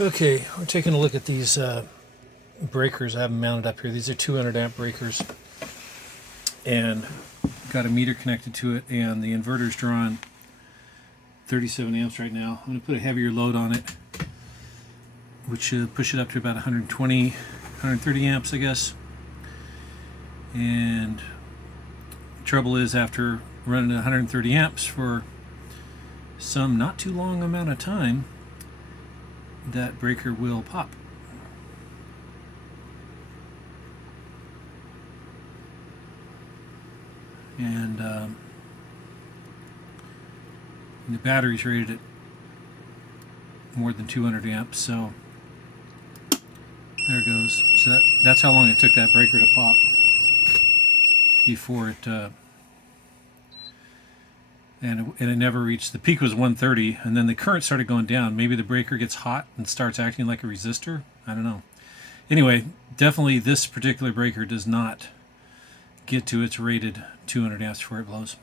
Okay, we're taking a look at these breakers I have them mounted up here. These are 200 amp breakers, and got a meter connected to it, and the inverter's drawing 37 amps right now. I'm going to put a heavier load on it, which should push it up to about 120, 130 amps, I guess. And the trouble is, after running 130 amps for some not too long amount of time, that breaker will pop. And the battery's rated at more than 200 amps, so there it goes. So that's how long it took that breaker to pop before it and it never reached. The peak was 130, and then the current started going down. Maybe the breaker gets hot and starts acting like a resistor. I don't know. Anyway, definitely this particular breaker does not get to its rated 200 amps before it blows.